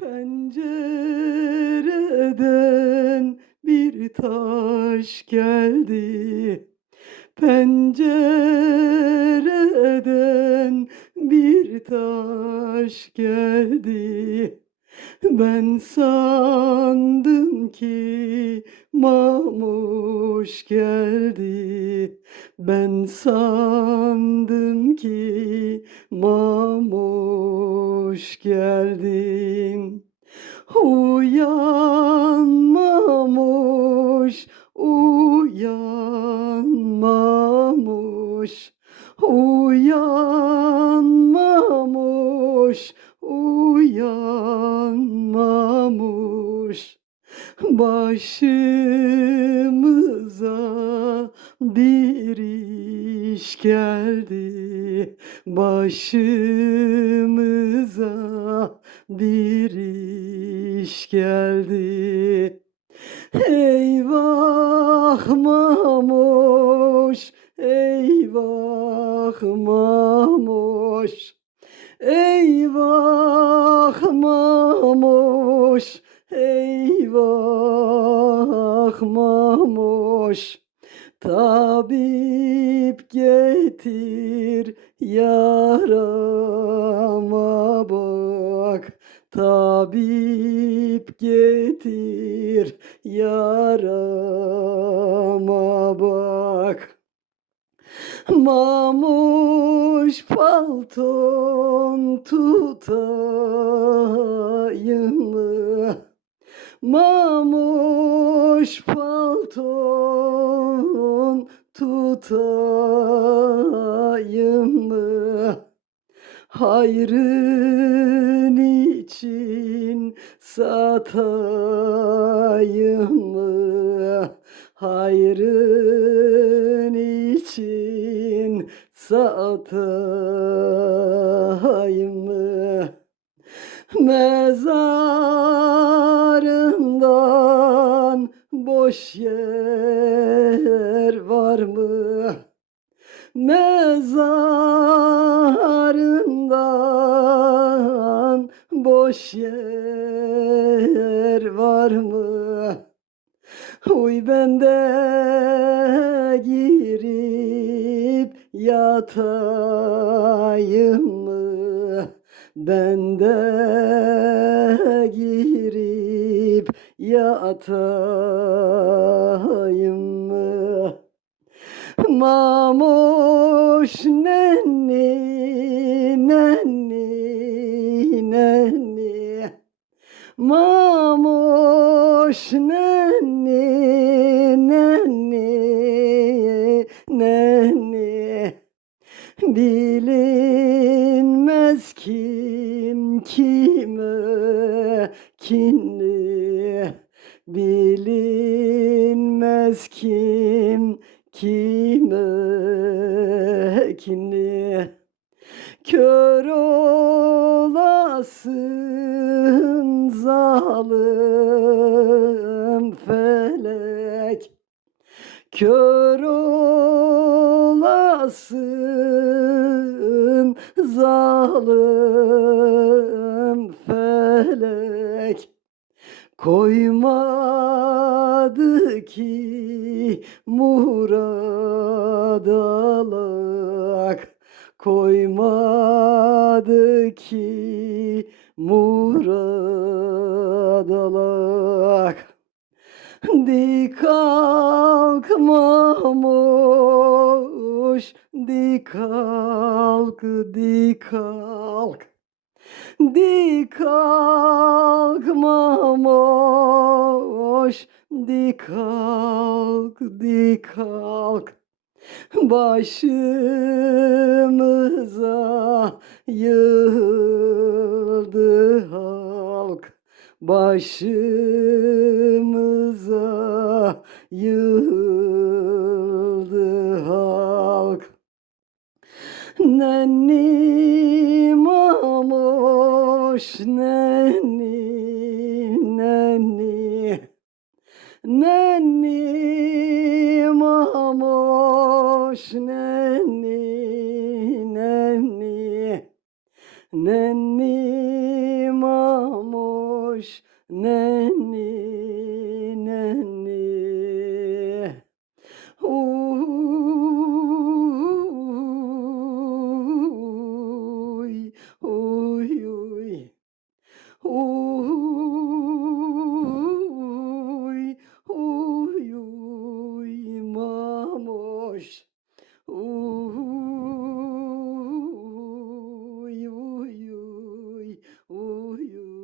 Pencereden bir taş geldi. Pencereden bir taş geldi. Ben sandım ki mamuş geldi. Ben sandım ki mamuş geldi. Uyan mamuş, uyan mamuş. Uyan mamuş, uyan mamuş. Başımıza iş geldi. Başımıza bir iş geldi. Eyvah mamuş, eyvah mamuş. Eyvah mamuş, eyvah mamuş. Tabip getir yarama bak. Tabip getir yarama bak. Mamuş palton tutayım mı? Mamuş palton tutayım mı? Hayrın için satayım mı? Hayrın için satayım mı? Mezarından boş yer mı? Mezarından boş yer var mı? Uy ben de girip yatayım mı? Ben de girip yatayım? Mamuş nenni nenni nenni Mamuş nenni nenni nenni Bilinmez kim kime kinli. Bilinmez kime kinli Kör olasın zalim felek. Kör olasın zalim felek Koymadı ki murad alak. Koymadı ki murad alak. Di kalk mamuş, di kalk, di kalk. Di kalk mamuş, di kalk, di kalk. Başımıza yığıldı halk. Başımıza yığıldı halk. Nenni mamuş nenni mamoş nenni nenni nenni mamoş nenni いう